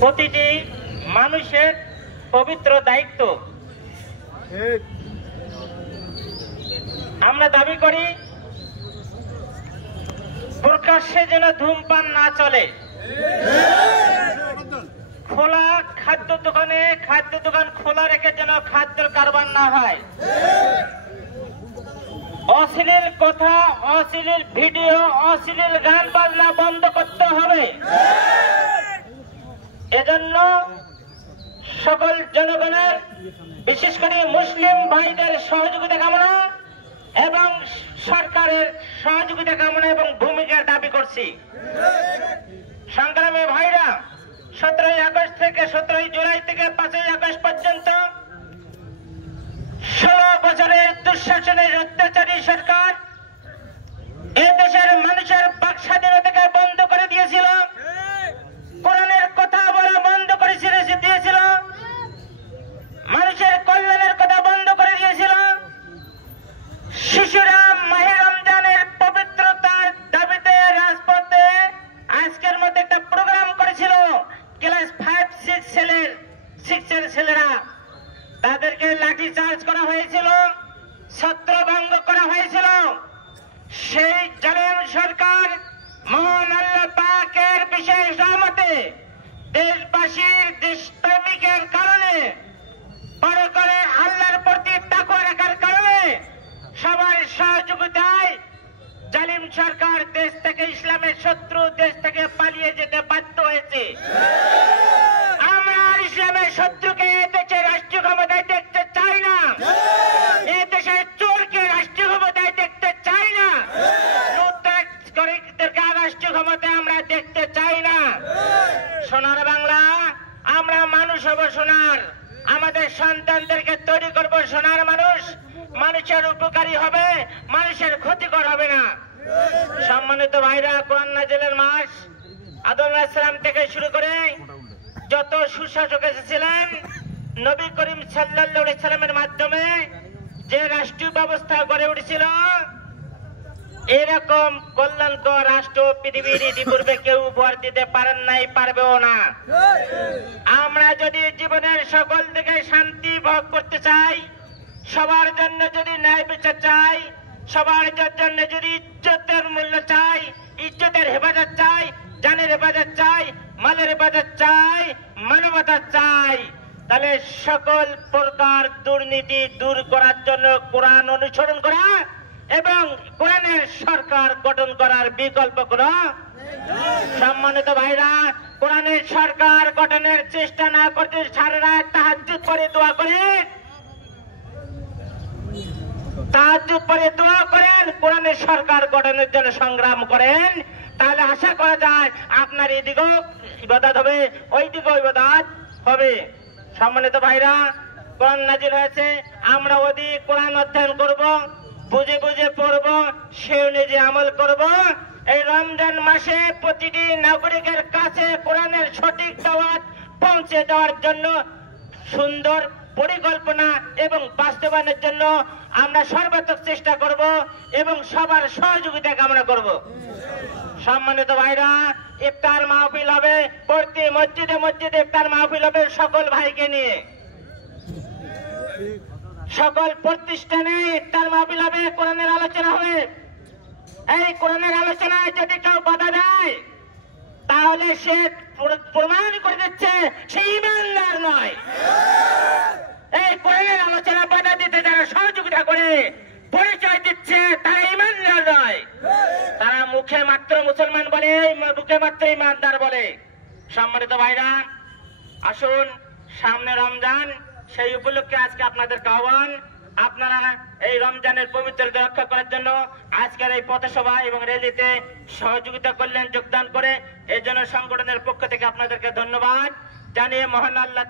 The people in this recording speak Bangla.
প্রতিটি মানুষের পবিত্র দায়িত্ব। আমরা দাবি করি প্রকাশ্যে যেন ধূমপান না চলে, খোলা খাদ্য দোকান খোলা রেখে যেন খাদ্যের কারবার না হয়, অশ্লীল কথা, অশ্লীল ভিডিও, অশ্লীল গান বাজনা বন্ধ করতে হবে। এজন্য সকল জনগণের বিশেষ করে মুসলিম ভাইদের সহযোগিতা কামনা এবং সরকারের সহযোগিতা কামনা এবং ভূমিকার দাবি করছি। সংগ্রামী ভাইরা, 17 আগস্ট থেকে 17 জুলাই থেকে 5 আগস্ট পর্যন্ত 16 বছরের দুঃশাসনের অত্যাচারী সরকার এই দেশের মানুষের বাক স্বাধীনতাকে বন্ধ করে দিয়েছিল, কোরআনের কথা বলা বন্ধ করে দিয়েছিল, মানুষের কল্যাণের কথা বন্ধ করে দিয়েছিল। শিশুরা মাহে রমজানের পবিত্রতার দাবিতে রাজপথে আজকের মধ্যে একটা প্রোগ্রাম করেছিল। ক্লাস 5-6 এর ছেলেরা, তাদেরকে লাঠি চার্জ করা হয়েছিল, ছত্রভঙ্গ করা হয়েছিল। সেই জালেম সরকার মহান আল্লাহ পাকের বিশেষ রহমতে দেশবাসীর দেশপ্রেমিকের কারণে, পরে করে আল্লাহর প্রতি তাকওয়া রাখার কারণে, সবার সহযোগিতায় জালিম সরকার দেশ থেকে, ইসলামের শত্রু দেশ থেকে পালিয়ে যেতে বাধ্য হয়েছে। আমরা ইসলামের শত্রুকে দেশের রাষ্ট্রীয় ক্ষমতায় দেখতে চাই না, এ দেশের চোরকে রাষ্ট্রীয় ক্ষমতায় দেখতে চাই না, রাষ্ট্রীয় ক্ষমতায় আমরা দেখতে চাই না। সোনার বাংলা, আমরা মানুষ হব সোনার, আমাদের সন্তানদেরকে তৈরি করব সোনার মানুষ, মানুষের উপকারী হবে, মানুষের ক্ষতিকর হবে না। সম্মানিত ভাইরা, কোরআন নাজিলের মাস, আদম আলাইহিস সালাম থেকে শুরু করে যত সুশাসক এসেছিলেন, নবী করিম সাল্লাল্লাহু আলাইহি সাল্লামের মাধ্যমে যে রাষ্ট্রীয় ব্যবস্থা গড়ে উঠেছিল, এরকম কল্যাণকর রাষ্ট্র পৃথিবীর ইতিপূর্বে কেউ উপহার দিতে পারেন নাই, পারবেও না। আমরা যদি জীবনের সকল দিকে শান্তি ভোগ করতে চাই, সবার জন্য যদি ন্যায় বিচার চাই, সবার জন্য যদি ইজ্জতের মূল্য চাই, ইজ্জতের হেফাজত চাই, জানের হেফাজত চাই, মালের হেফাজত চাই, মানবতা চাই, তাহলে সকল প্রকার দুর্নীতি দূর করার জন্য কোরআন অনুসরণ করা এবং কোরআনের সরকার গঠন করার বিকল্প করা। সম্মানিত ভাইরা, কোরআনের সরকার গঠনের চেষ্টা না করতে সারা রাত তাহাজ্জুদ পড়ে দোয়া করেন, কোরআনের সরকার গঠনের জন্য সংগ্রাম করেন, তাহলে আশা করা যায় আপনার এদিকেও ইবাদত হবে, ওই দিকেও ইবাদত হবে। সম্মানিত ভাইরা, কোরআন নাজিল হয়েছে, আমরা ওদিক কোরআন অধ্যয়ন করব, বুঝে বুঝে পড়ব, সে অনুযায়ী আমল করব। এই রমজান মাসে প্রতিটি নাগরিকের কাছে কোরআনের সঠিক দাওয়াত পৌঁছে দেওয়ার জন্য সুন্দর পরিকল্পনা এবং বাস্তবায়নের জন্য আমরা সর্বাত্মক চেষ্টা করব এবং সবার সহযোগিতা কামনা করব। সম্মানিত ভাইরা, ইফতার মাহফিল হবে, প্রতি মসজিদে মসজিদে ইফতার মাহফিল হবে সকল ভাইকে নিয়ে, সকল প্রতিষ্ঠানে ইফতার মাহফিল হবে, কোরআনের আলোচনা হবে। এই কোরআনের আলোচনায় যদি কেউ বাধা দেয়, তাহলে সে প্রমাণ করে দিচ্ছে সে ঈমানদার নয়। এই কোরআনের আলোচনা বাধা দিতে যারা সহযোগিতা করে পরিচয় দিচ্ছে তারা ঈমানদার নয়, তারা মুখে মাত্র মুসলমান বলে, মুখে মাত্র ঈমানদার বলে। সম্মানিত ভাইরা, আসুন, সামনে রমজান, সেই উপলক্ষে আজকে আপনাদের আহ্বান, আপনারা এই রমজানের পবিত্রতা রক্ষা করার জন্য আজকের এই পথসভা এবং র্যালিতে সহযোগিতা করলেন, যোগদান করে, এর জন্য সংগঠনের পক্ষ থেকে আপনাদেরকে ধন্যবাদ জানিয়ে মহান আল্লাহ